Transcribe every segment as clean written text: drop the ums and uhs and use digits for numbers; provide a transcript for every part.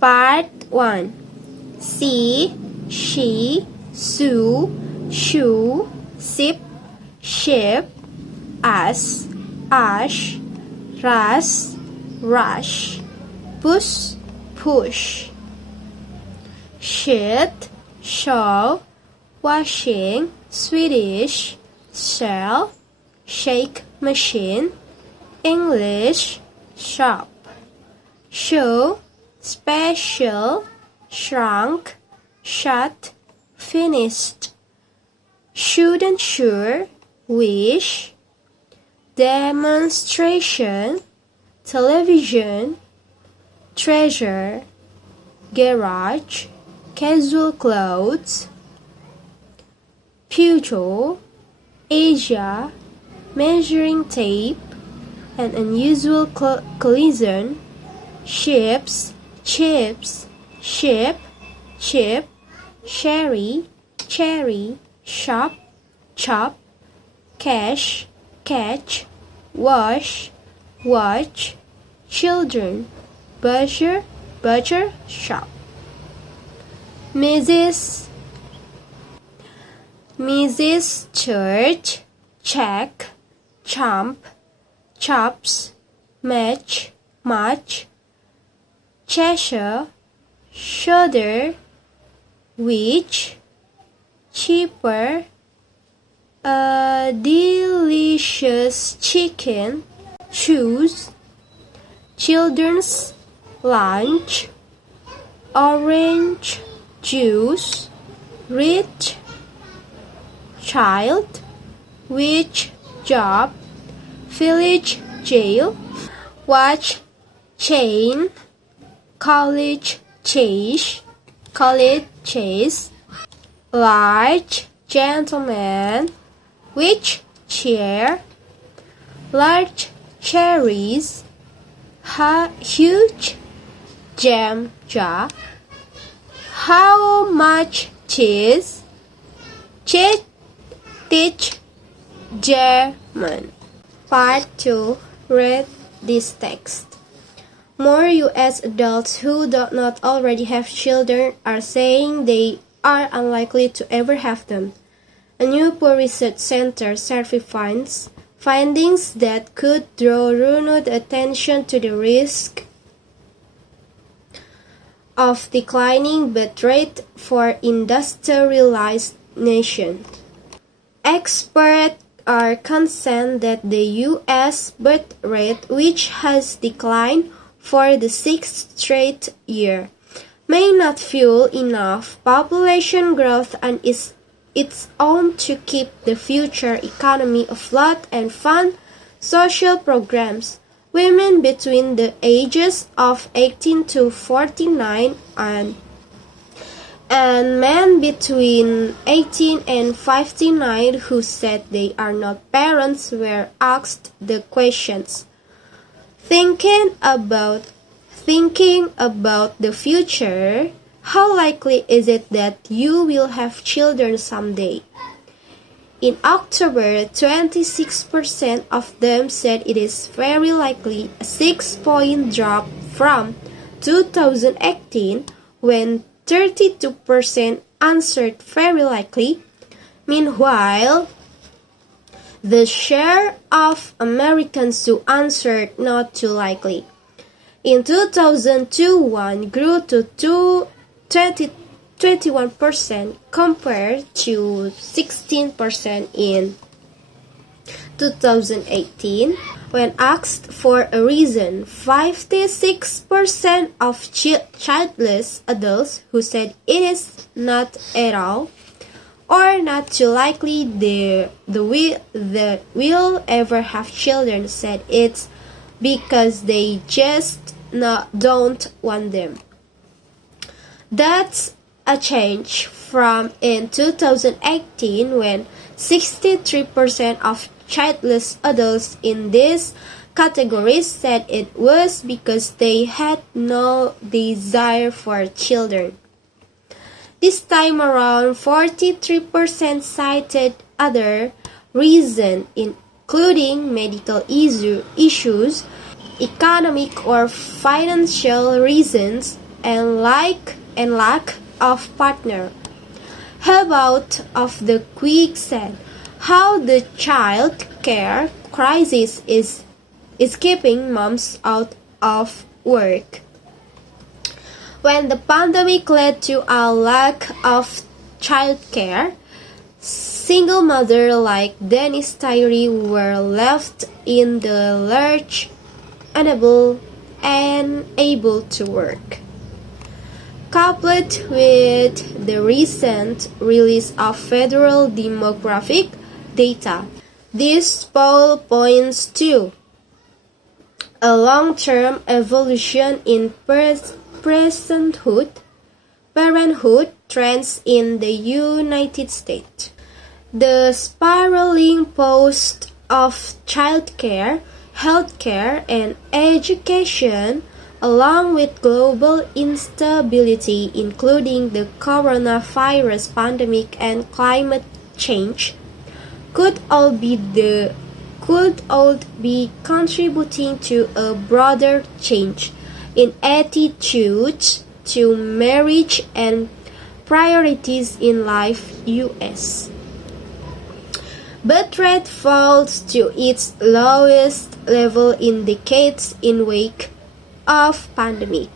Part 1. See, she, su, shoe, sip, ship, us, ash, ras, rush, push, push. Shit, shawl, washing, Swedish, shell, shake machine, English, shop. Show, special, shrunk, shut, finished. Shouldn't sure, wish. Demonstration, television, treasure, garage, casual clothes, Peugeot, Asia, measuring tape, an unusual collision, ships, chips, ship, chip, sherry, cherry, shop, chop, cash, catch, wash, watch, children, butcher, butcher, shop. Mrs. Church, check, chomp, chops, match, much, Cheshire, shoulder, which, cheaper, a delicious chicken, choose, children's lunch, orange juice, rich, child, which job, village jail, watch, chain, college chase, large gentleman, which chair, large cherries, huge jam jar, how much cheese, teach German. Part 2. Read this text. More U.S. adults who do not already have children are saying they are unlikely to ever have them. A new Pew Research Center survey finds findings that could draw renewed attention to the risk of declining birth rate for industrialized nations. Experts are concerned that the U.S. birth rate, which has declined for the sixth straight year, may not fuel enough population growth on its own to keep the future economy afloat and fund social programs. Women between the ages of 18 to 49 and men between 18 and 59 who said they are not parents were asked the questions. Thinking about the future, how likely is it that you will have children someday? In October, 26% of them said it is very likely, a 6-point drop from 2018 when 32% answered very likely. Meanwhile, the share of Americans who answered not too likely in 2021 grew to 21% compared to 16% in 2018. When asked for a reason, 56% of childless adults who said it is not at all or not too likely they will ever have children said it's because they just don't want them. That's a change from in 2018 when 63% of childless adults in this category said it was because they had no desire for children. This time around, 43% cited other reasons, including medical issues, economic or financial reasons, and lack of partner. How about of the quicksand? How the child care crisis is keeping moms out of work. When the pandemic led to a lack of childcare, single mothers like Dennis Tyree were left in the lurch, unable to work. Coupled with the recent release of federal demographic data, this poll points to a long-term evolution in parenthood trends in the United States. The spiraling cost of childcare, healthcare, and education, along with global instability including the coronavirus pandemic and climate change, could all be contributing to a broader change in attitudes to marriage and priorities in life. U.S. birth rate falls to its lowest level in decades in wake of pandemic.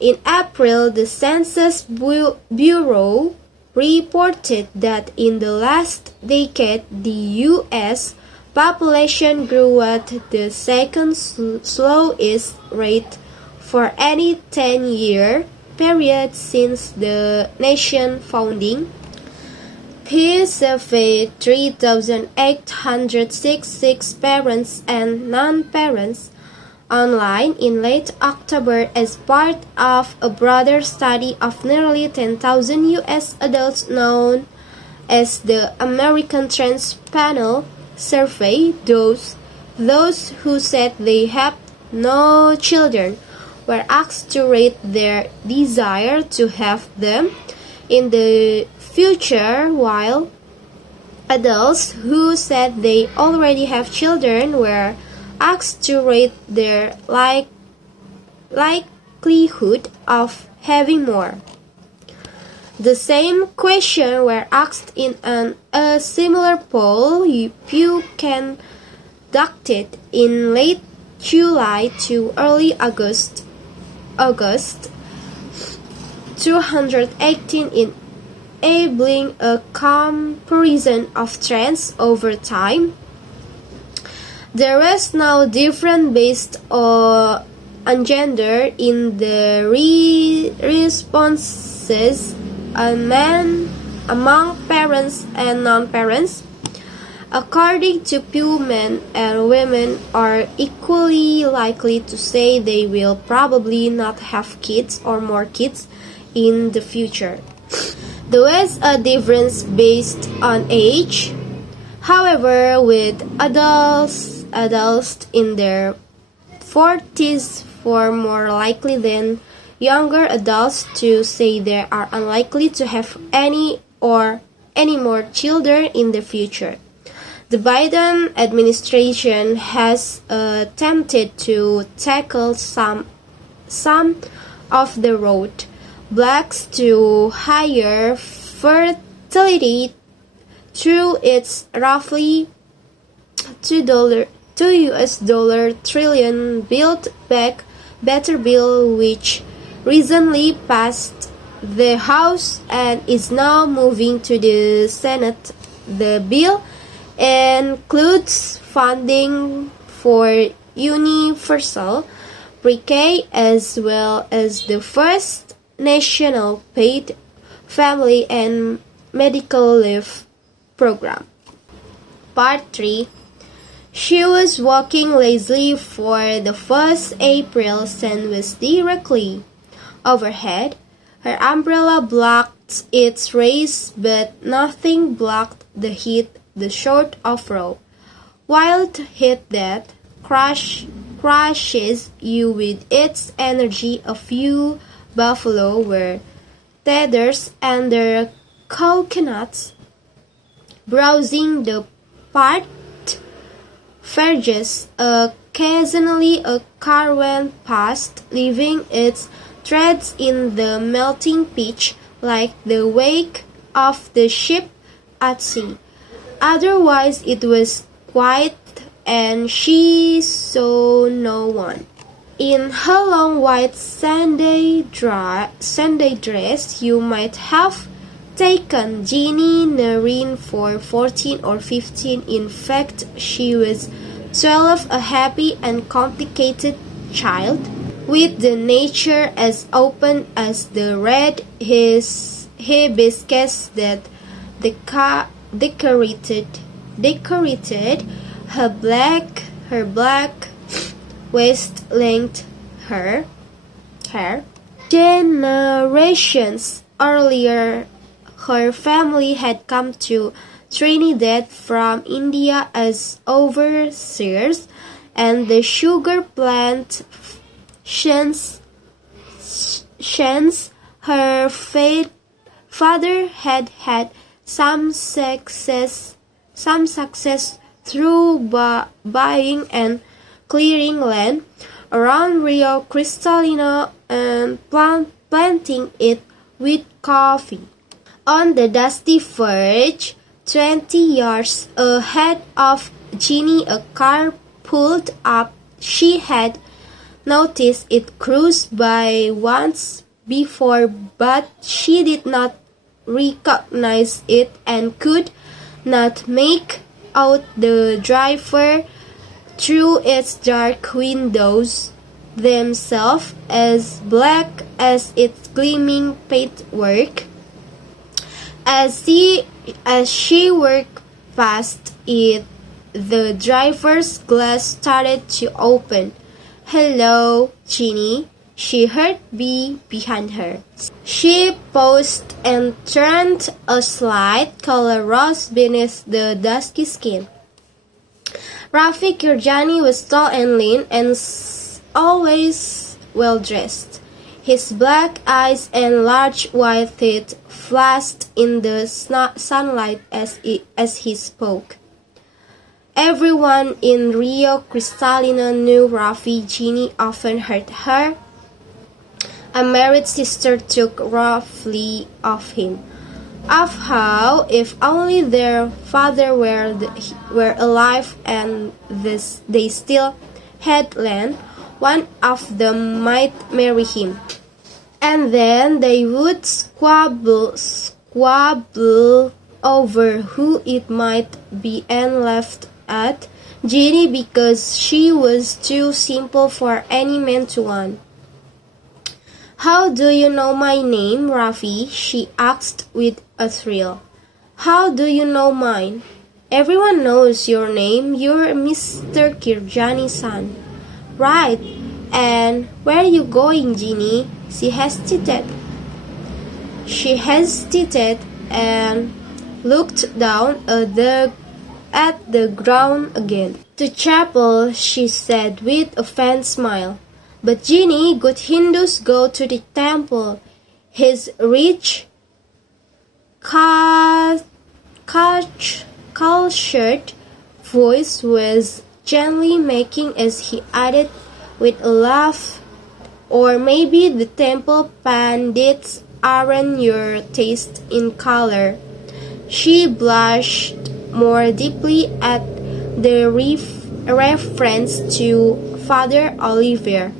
In April, the Census Bureau reported that in the last decade, the U.S. population grew at the second slowest rate for any 10-year period since the nation's founding. He surveyed 3,866 parents and non-parents online in late October as part of a broader study of nearly 10,000 U.S. adults known as the American Trans Panel Survey. Those who said they have no children were asked to rate their desire to have them in the future, while adults who said they already have children were asked to rate their likelihood of having more. The same questions were asked in a similar poll Pew conducted in late July to early August 218 enabling a comparison of trends over time. The rest now different based on gender in the responses among parents and non-parents. According to Pew, men and women are equally likely to say they will probably not have kids or more kids in the future. There is a difference based on age. However, with adults in their 40s were more likely than younger adults to say they are unlikely to have any more children in the future. The Biden administration has attempted to tackle some of the roadblocks to higher fertility through its roughly $2 trillion Build Back Better bill, which recently passed the House and is now moving to the Senate. The bill includes funding for universal pre-K as well as the first national paid family and medical leave program. Part 3. She was walking lazily for the first April sun was directly overhead. Her umbrella blocked its rays, but nothing blocked the heat, the sort of raw, wild heat that crushes you with its energy. A few buffalo were tethered under coconuts, browsing the parked verges. Occasionally a car went past, leaving its threads in the melting pitch like the wake of the ship at sea. Otherwise it was quiet and she saw no one. In her long white Sunday dress, you might have taken Jeannie Nerine for 14 or 15. In fact, she was 12, a happy and complicated child, with the nature as open as the red hibiscus that decorated her black waist-length hair. Generations earlier, her family had come to Trinidad from India as overseers, and the sugar plantations her father had had some success through buying and clearing land around Rio Cristalino and planting it with coffee. On the dusty verge, 20 yards ahead of Jeannie, a car pulled up. She had noticed it cruised by once before, but she did not recognize it and could not make out the driver through its dark windows, themselves as black as its gleaming paintwork. As she worked past it, the driver's glass started to open. "Hello, Jeannie," she heard behind her. She paused and turned. A slight color rose beneath the dusky skin. Rafi Kirjani was tall and lean and always well-dressed. His black eyes and large white teeth flashed in the sunlight as he spoke. Everyone in Rio Cristalino knew Rafi. Jeannie often heard her. A married sister took roughly of him, of how, if only their father were alive and they still had land, one of them might marry him. And then they would squabble over who it might be and laughed at Jeannie because she was too simple for any man to want. "How do you know my name, Rafi?" she asked with a thrill. "How do you know mine?" "Everyone knows your name. You're Mr. Kirjani's son." "Right. And where are you going, Jeannie?" She hesitated and looked down at the ground again. "To chapel," she said with a faint smile. "But Jeannie, good Hindus go to the temple." His rich, cultured voice was gently making as he added with a laugh, "Or maybe the temple pandits aren't your taste in color." She blushed more deeply at the reference to Father Olivier.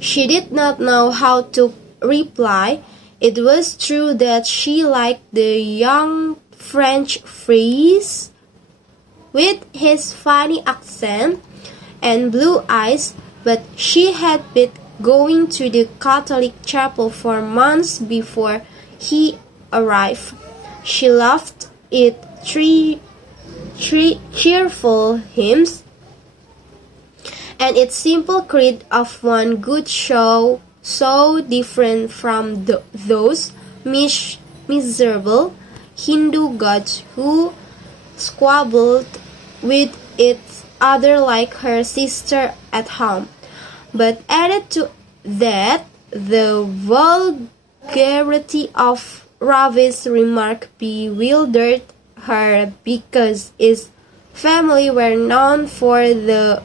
She did not know how to reply. It was true that she liked the young French frieze with his funny accent and blue eyes, but she had been going to the Catholic chapel for months before he arrived. She loved its cheerful hymns and its simple creed of one good show, so different from those miserable Hindu gods who squabbled with each other like her sister at home. But added to that, the vulgarity of Ravi's remark bewildered her because his family were known for the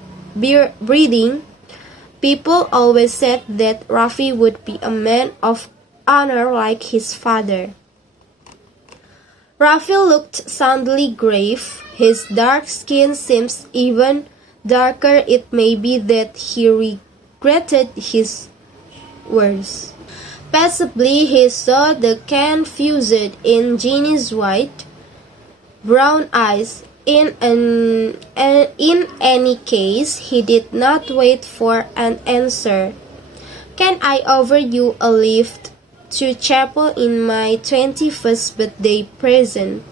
breeding People always said that Rafi would be a man of honor like his father. Rafi looked suddenly grave. His dark skin seems even darker. It may be that he regretted his words. Passively he saw the confusion in Ginny's white, brown eyes. In any case, he did not wait for an answer. "Can I offer you a lift to chapel in my 21st birthday present?"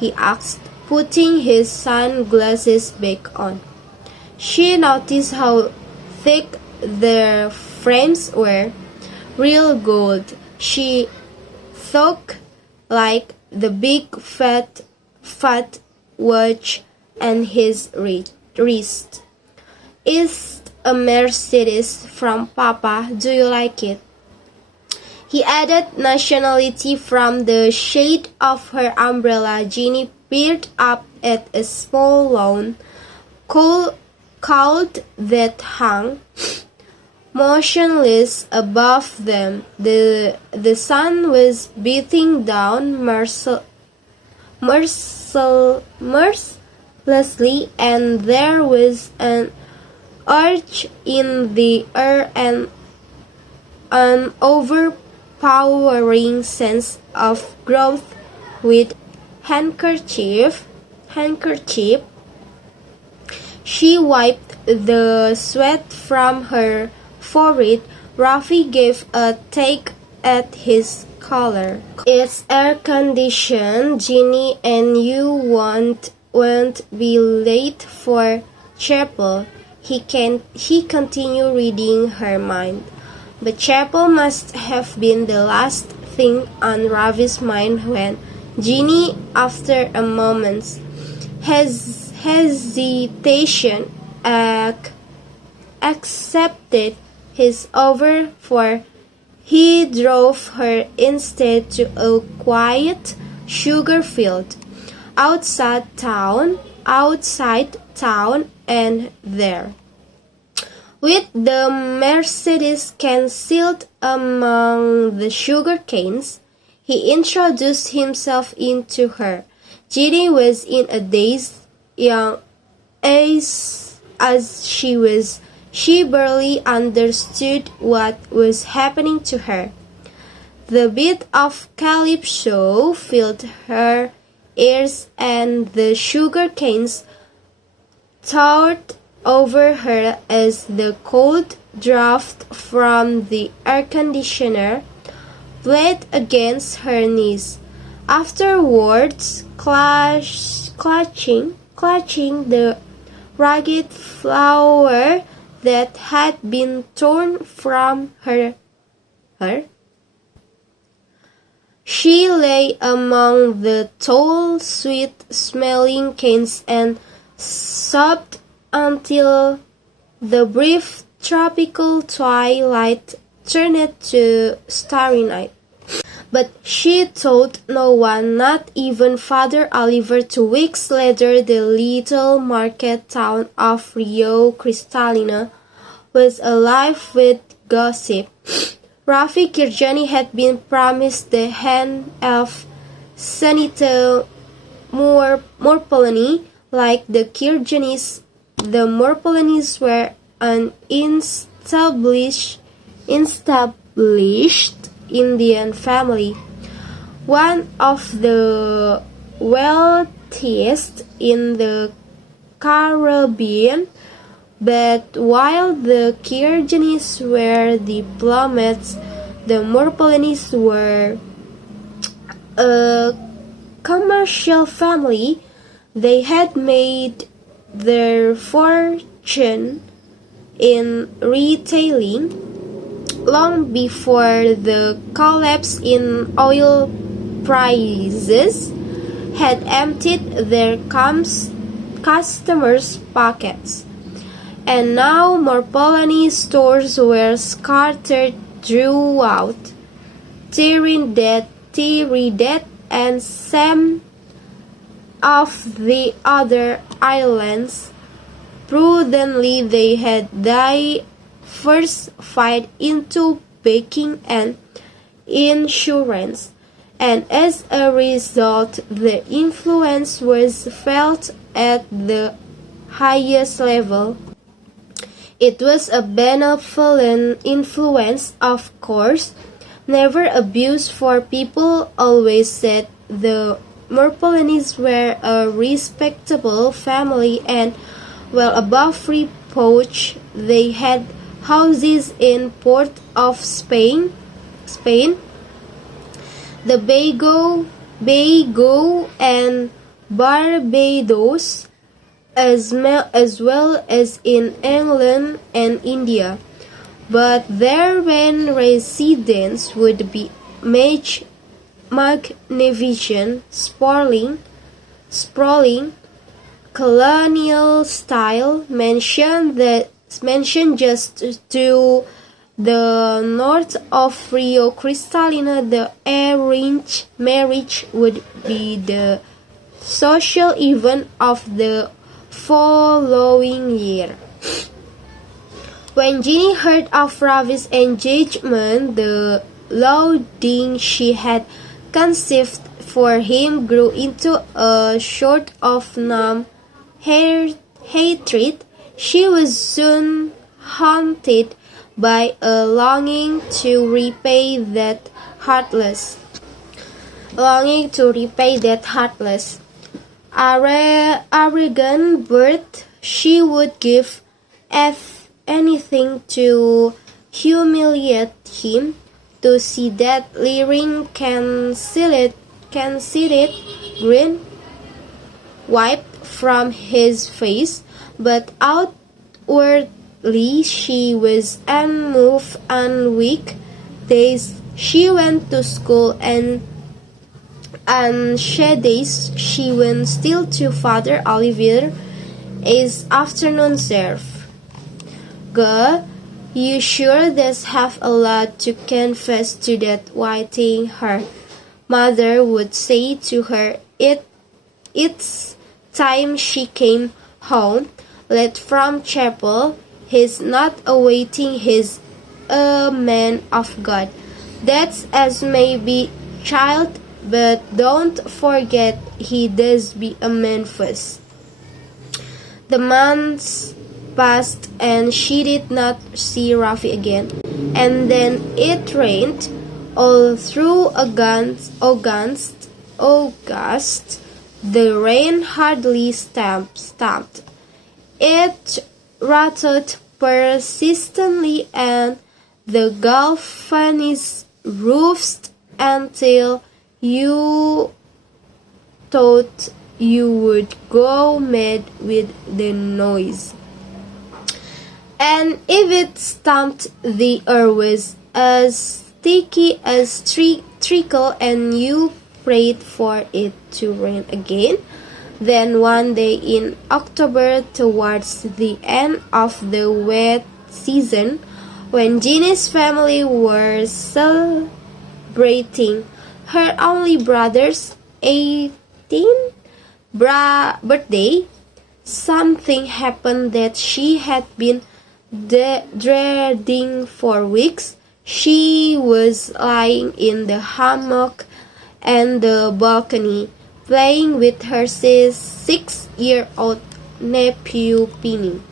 he asked, putting his sunglasses back on. She noticed how thick their frames were. Real gold, she thought, like the big fat watch on his wrist. "It's a Mercedes from Papa. Do you like it?" He added nationality from the shade of her umbrella. Ginny peered up at a small lawn cloud that hung motionless above them. The sun was beating down mercilessly, and there was an urge in the air and an overpowering sense of growth. With handkerchief, she wiped the sweat from her forehead. Rafi gave a take at his collar. "It's air-conditioned, Ginny, and you won't be late for chapel." He continued reading her mind. But chapel must have been the last thing on Ravi's mind when Ginny, after a moment's hesitation, accepted his offer, for he drove her instead to a quiet sugar field outside town, and there, with the Mercedes concealed among the sugar canes, he introduced himself into her. Ginny was in a daze, young as she was. She barely understood what was happening to her. The beat of calypso filled her ears, and the sugar canes towered over her as the cold draft from the air conditioner played against her knees. Afterwards, clutching the ragged flower that had been torn from her, she lay among the tall, sweet-smelling canes and sobbed until the brief tropical twilight turned to starry night. But she told no one, not even Father Oliver. 2 weeks later, the little market town of Rio Cristalino was alive with gossip. Rafi Kirjani had been promised the hand of Senator Morpolani. Like the Kirjanis, the Morpolanis were an established Indian family, one of the wealthiest in the Caribbean. But while the Kirjanis were diplomats, the Morpolanis were a commercial family. They had made their fortune in retailing long before the collapse in oil prices had emptied their customers' pockets. And now Morpolani stores were scattered throughout Trinidad and some of the other islands. Prudently, they had first fight into banking and insurance, and as a result, the influence was felt at the highest level. It was a benevolent influence, of course, never abused, for people always said the Merpolanis were a respectable family and well above reproach. They had houses in Port of Spain, the Bago and Barbados, as well as in England and India. But their main residence would be magnificent, sprawling, colonial-style mansion just to the north of Rio Cristalina. The arranged marriage would be the social event of the following year. When Ginny heard of Ravi's engagement, the loathing she had conceived for him grew into a sort of numb hatred. She was soon haunted by a longing to repay that heartless, arrogant birth. She would give anything to humiliate him, to see that leering, conceited grin wiped from his face. But outwardly she was unmoved and weak. Days she went to school, and on days she went still to Father Olivier's afternoon serve. "Girl, you sure does have a lot to confess to that white thing," her mother would say to her. It's time she came home, late from chapel. "He's not awaiting his a man of God." "That's as may be, child, but don't forget he does be a man first." The months passed, and she did not see Rafi again. And then it rained all through August. The rain hardly stopped. It rattled persistently, and the galvanized roofs until you thought you would go mad with the noise. And if it stomped, the air was as sticky as treacle, and you prayed for it to rain again. Then one day in October, towards the end of the wet season, when Ginny's family were celebrating her only brother's 18th birthday, something happened that she had been dreading for weeks. She was lying in the hammock and the balcony, playing with her 6-year-old nephew Penny.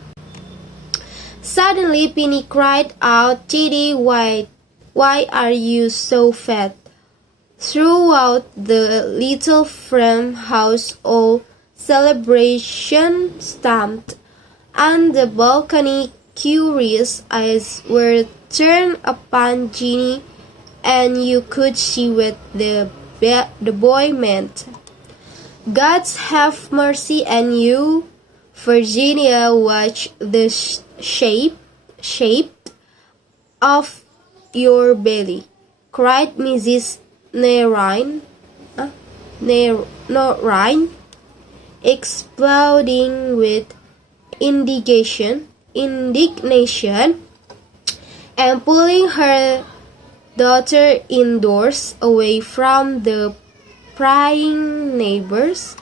Suddenly Penny cried out, "Teddy, why are you so fat?" Throughout the little farmhouse, all celebration stopped. On the balcony, curious eyes were turned upon Ginny, and you could see what the boy meant. "God's have mercy on you, Virginia. Watch the shape of your belly," cried Mrs. Norine, exploding with indignation, and pulling her daughter indoors, away from the prying neighbors'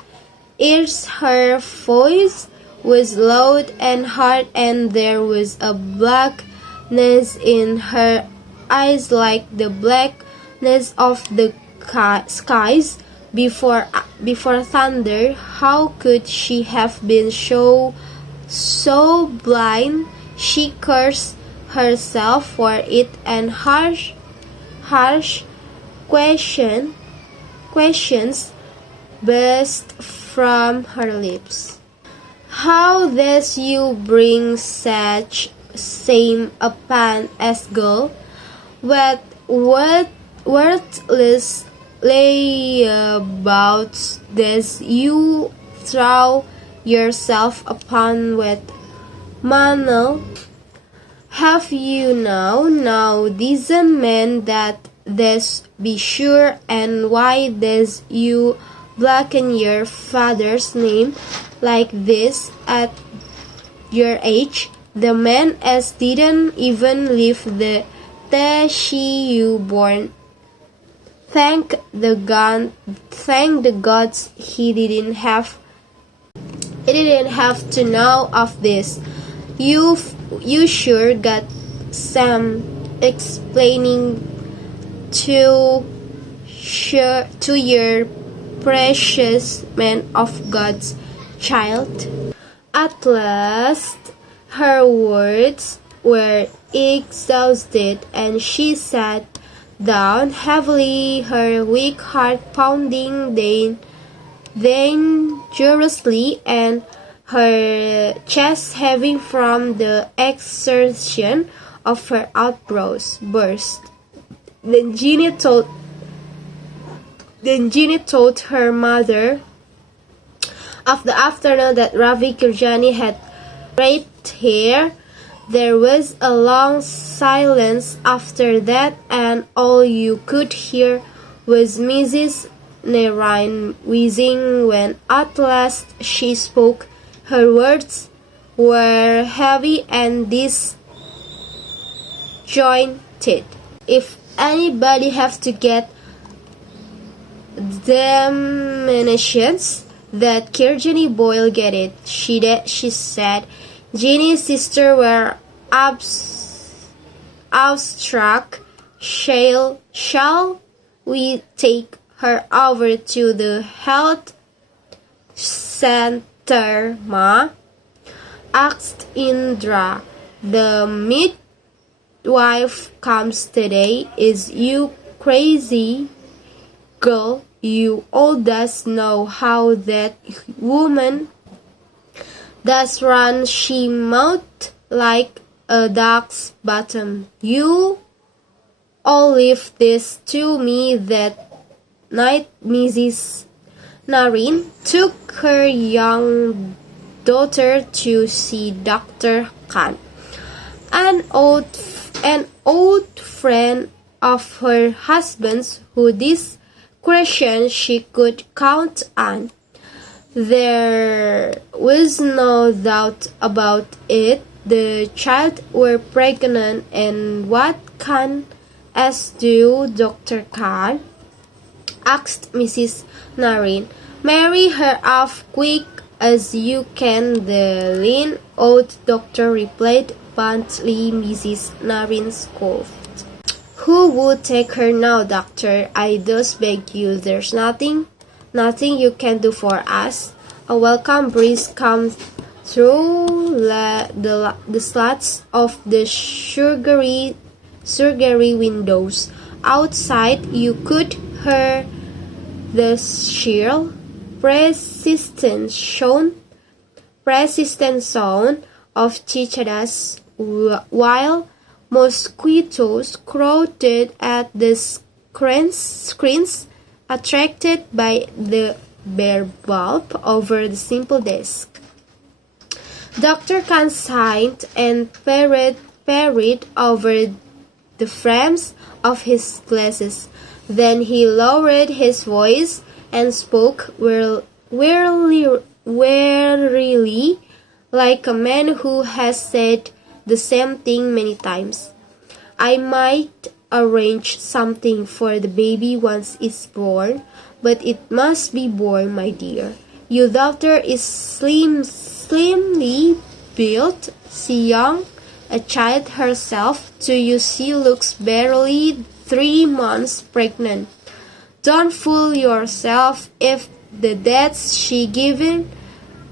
ears. Her voice was loud and hard, and there was a black in her eyes like the blackness of the skies before thunder. How could she have been so blind? She cursed herself for it, and harsh questions burst from her lips. How does you bring such shame upon us, girl? What worthless layabouts does you throw yourself upon with Pramono? Have you now this man that does be sure, and why does you blacken your father's name like this at your age? The man as didn't even live the day you born. Thank the gods he didn't have to know of this. You sure got some explaining to your precious man of God's child. At last, her words were exhausted, and she sat down heavily, her weak heart pounding dangerously, and her chest heavy from the exertion of her outburst. Then Jeannie told her mother of the afternoon that Ravi Kirjani had great hair. There was a long silence after that, and all you could hear was Mrs. Narain wheezing when at last she spoke. Her words were heavy and disjointed. If anybody have to get diminishes, that Kirjani boy'll get it, she said. Jeannie's sister were awestruck. Shall we take her over to the health center, Ma? Asked Indra. The midwife comes today. Is you crazy, girl? You all does know how that woman does run. She mouthed like a duck's bottom. You all leave this to me. That night, Mrs. Narain took her young daughter to see Dr. Khan, an old friend of her husband's, who discretion she could count on. There was no doubt about it. The child were pregnant, and what can us do, Dr. Khan? Asked Mrs. Narain. Marry her off quick as you can, the lean old doctor replied bluntly. Mrs. Narain scoffed. Who would take her now, doctor? I does beg you. There's nothing you can do for us. A welcome breeze comes through the slats of the sugary windows. Outside you could hear the shrill, persistent sound of cicadas, while mosquitoes crowded at the screens, attracted by the bare bulb over the simple desk. Dr. Khan sighed and parried over the frames of his glasses. Then he lowered his voice and spoke wearily, like a man who has said the same thing many times. I might arrange something for the baby once it's born, but it must be born, my dear. Your daughter is slimly built, young a child herself to you she looks barely 3 months pregnant. Don't fool yourself if the dates she given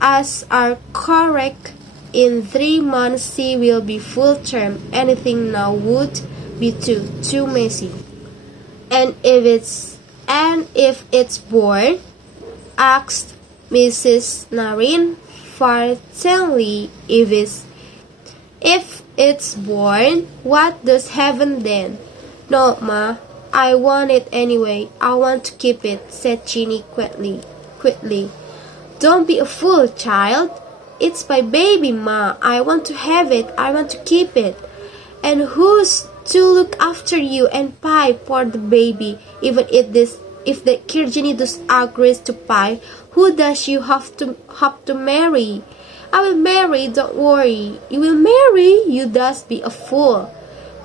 us are correct. In 3 months she will be full term. Anything now would be too messy. And if it's born? Asked Mrs. Narin fartheningly. If it's born, what does heaven then? No, Ma, I want it anyway. I want to keep it, said Ginny quickly. Don't be a fool, child. It's my baby, Ma. I want to have it. I want to keep it. And who's to look after you and pay for the baby? Even if the Kirjini does agrees to pay, who does you have to marry? I will marry, don't worry. You will marry? You does be a fool.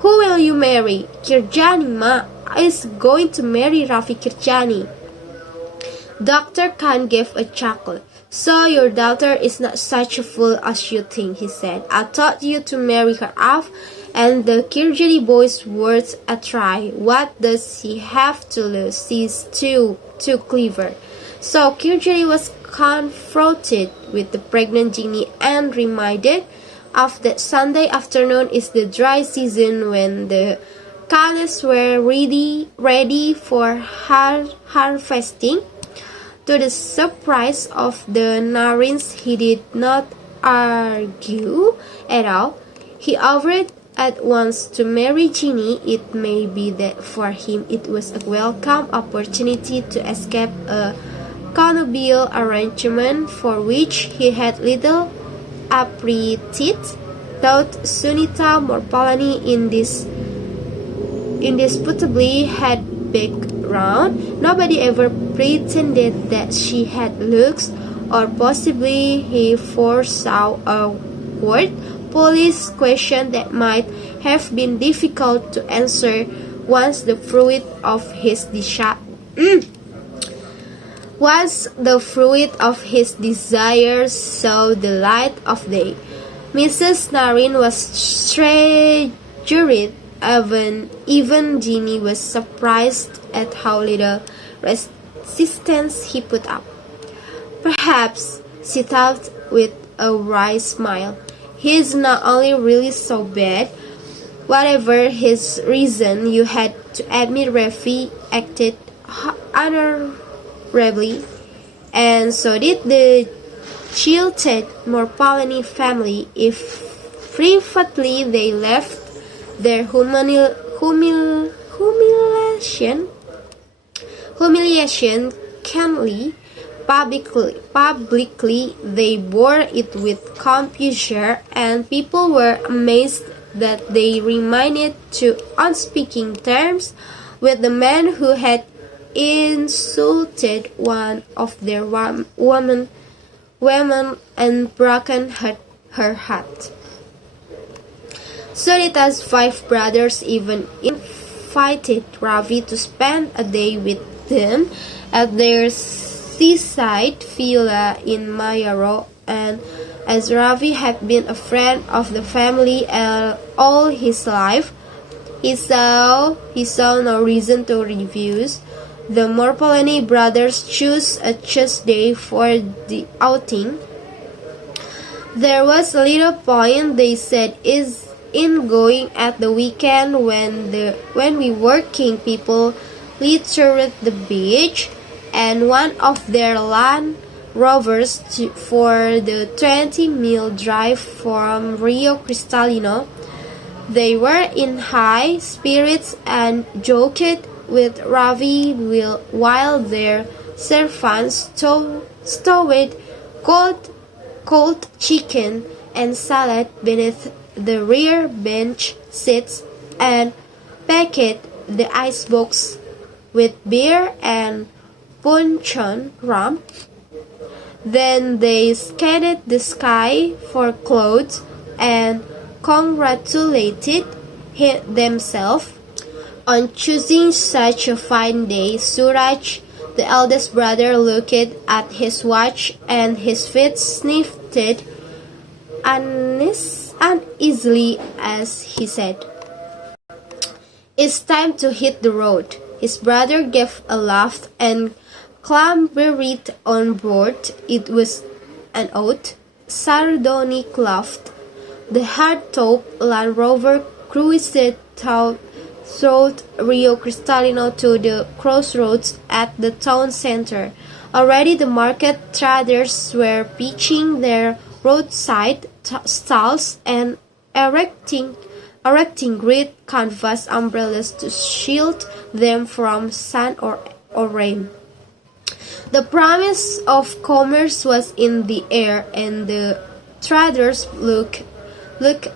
Who will you marry? Kirjani, Ma, is going to marry Rafi Kirjani. Dr. Khan gave a chuckle. So your daughter is not such a fool as you think, he said. I taught you to marry her off, and the Kirjani boy's words a try. What does he have to lose? He's too clever. So Kirjani was confronted with the pregnant genie and reminded of that Sunday afternoon is the dry season when the cows were ready for harvesting. To the surprise of the Narins, he did not argue at all. He offered at once to marry Ginny. It may be that for him it was a welcome opportunity to escape a connubial arrangement for which he had little appetite. Thought Sunita Morpalani indisputably had background. Nobody ever pretended that she had looks, or possibly he foresaw a word police question that might have been difficult to answer once the fruit of his desires saw the light of day. Mrs. Narin was treasured. Even Ginny was surprised at how little resistance he put up. Perhaps, she thought with a wry smile, he's not only really so bad. Whatever his reason, you had to admit Rafi acted honorably, and so did the jilted Morpalani family. If privately they left their humiliation calmly, publicly they bore it with composure, and people were amazed that they remained on speaking terms with the man who had insulted one of their women and broken her heart. Sunita's 5 brothers even invited Ravi to spend a day with them at their seaside villa in Mayaro, and as Ravi had been a friend of the family all his life, he saw no reason to refuse. The Morpalani brothers chose a Tuesday for the outing. There was a little point, they said, in going at the weekend when we working people littered the beach, and one of their Land Rovers for the 20-mile drive from Rio Cristalino. They were in high spirits and joked with Ravi while their servants stowed cold chicken and salad beneath the rear bench seats and packed the icebox with beer and puncheon rum. Then they scanned the sky for clouds and congratulated themselves on choosing such a fine day. Suraj, the eldest brother, looked at his watch and his feet sniffed uneasily as he said, "It's time to hit the road." His brother gave a laugh and clambered on board. It was an odd, sardonic laugh. The hard-topped Land Rover cruised through Rio Cristalino to the crossroads at the town center. Already the market traders were pitching their roadside stalls and erecting great canvas umbrellas to shield them from sun or rain. The promise of commerce was in the air, and the traders looked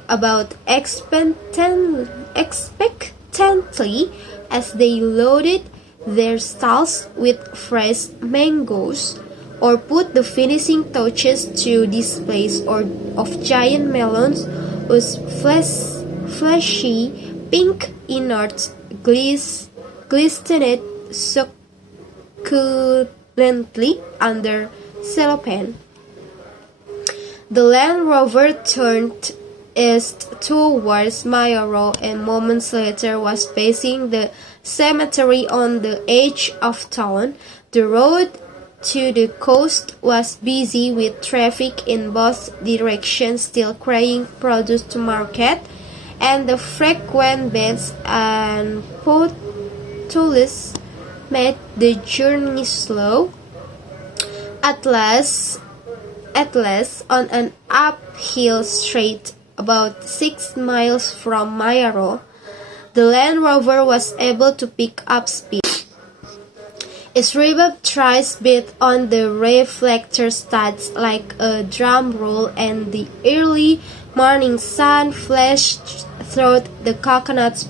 about expectantly as they loaded their stalls with fresh mangoes, or put the finishing touches to displays of giant melons whose fleshy pink innards glistened succulently under cellophane. The Land Rover turned east towards Mayaro, and moments later was passing the cemetery on the edge of town. The road to the coast was busy with traffic in both directions still carrying produce to market, and the frequent bends and potholes made the journey slow. At last, on an uphill straight about 6 miles from Mayaro, the Land Rover was able to pick up speed. Its reverb thrice beat on the reflector studs like a drum roll, and the early morning sun flashed through the coconut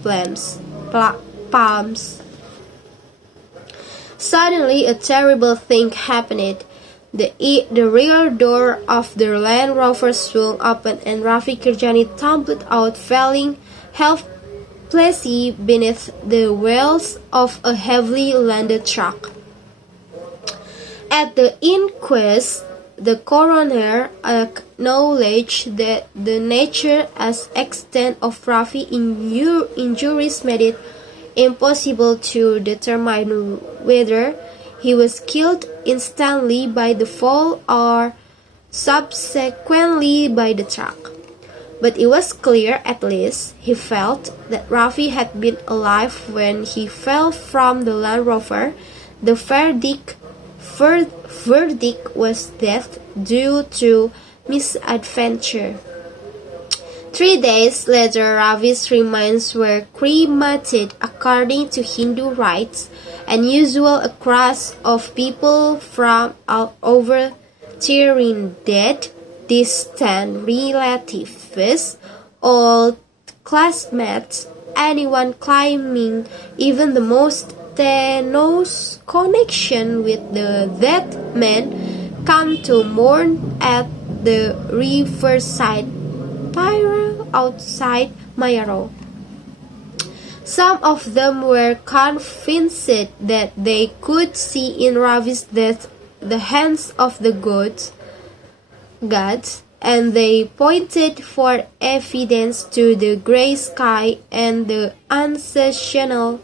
palms. Suddenly, a terrible thing happened. The rear door of the Land Rover swung open, and Raffi Kirjani tumbled out, falling helplessly beneath the wheels of a heavily laden truck. At the inquest, the coroner acknowledged that the nature and extent of Raffi's injuries made it impossible to determine whether he was killed instantly by the fall or subsequently by the truck. But it was clear, at least, he felt, that Raffi had been alive when he fell from the Land Rover. The verdict was death due to misadventure. 3 days later, Ravi's remains were cremated according to Hindu rites, and usual a crowd of people from all over Trinidad, distant relatives, old classmates, anyone claiming even the most tenuous connection with the dead man, come to mourn at the riverside pyre outside Mayaro. Some of them were convinced that they could see in Ravi's death the hands of the gods, and they pointed for evidence to the grey sky and the unseasonal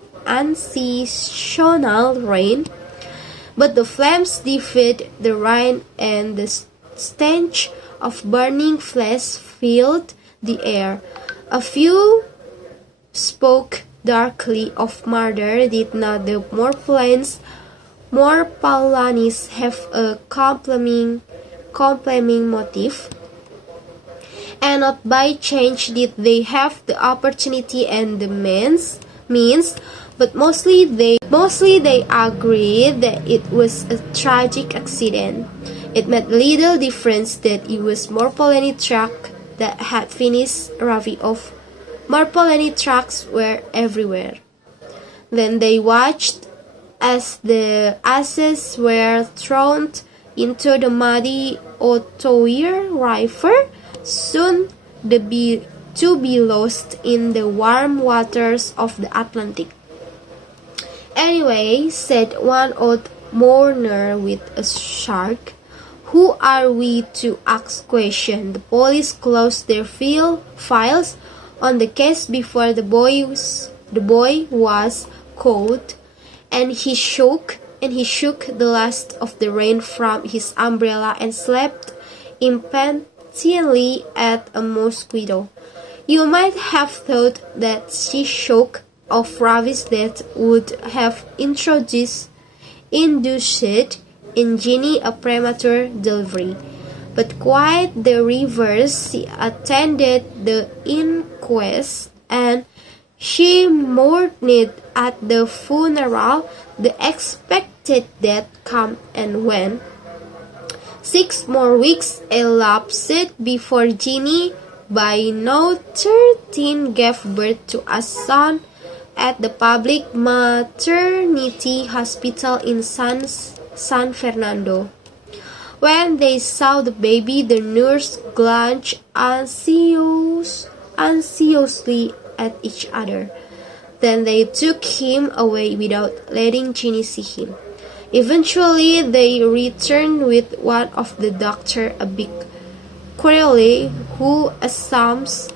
rain. But the flames defeated the rain, and the stench of burning flesh filled the air. A few spoke darkly of murder. Did not the Morpalanis have a compelling motive? And not by chance did they have the opportunity and the means, but mostly they agreed that it was a tragic accident. It made little difference that it was Morpalani truck that had finished Ravi off. Morpalani trucks were everywhere. Then they watched as the ashes were thrown into the muddy Otoir River, soon to be lost in the warm waters of the Atlantic. "Anyway," said one old mourner with a shark, Who are we to ask questions? The police closed their files on the case before the boy was caught, and he shook the last of the rain from his umbrella and slapped impatiently at a mosquito. You might have thought that she shook off rabies that would have induced in Ginny a premature delivery. But quite the reverse. She attended the inquest and she mourned at the funeral. The expected death came and went. 6 more weeks elapsed before Ginny, by now 13, gave birth to a son at the public maternity hospital in San Fernando. When they saw the baby, the nurse glanced anxiously at each other. Then they took him away without letting Ginny see him. Eventually, they returned with one of the doctor, a big Crowley, who assumes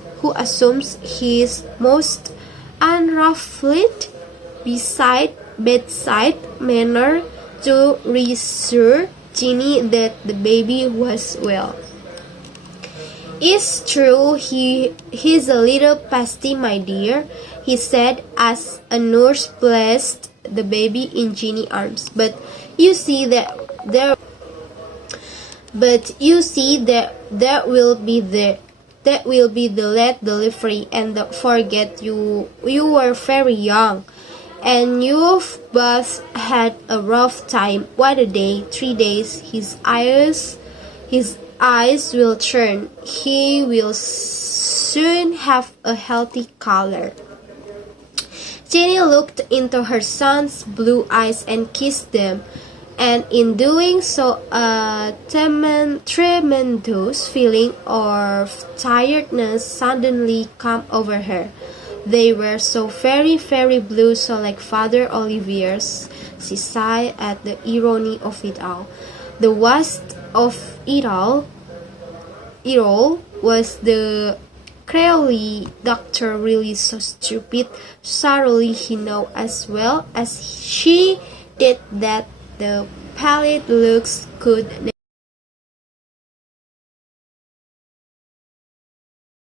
his most unruffled bedside manner to reassure Ginny that the baby was well. "It's true, he's a little pasty, my dear," he said as a nurse placed the baby in Ginny's arms. But you see that there will be the late delivery, and don't forget you were very young, and you've both had a rough time. What a day, 3 days. His eyes will turn. He will soon have a healthy color. Jenny looked into her son's blue eyes and kissed them, and in doing so a tremendous feeling of tiredness suddenly came over her. They were so very, very blue, so like Father Olivier's. She sighed at the irony of it all. The worst of it all was the Crowley doctor, really so stupid. Surely he knew as well as she did that the pallid looks could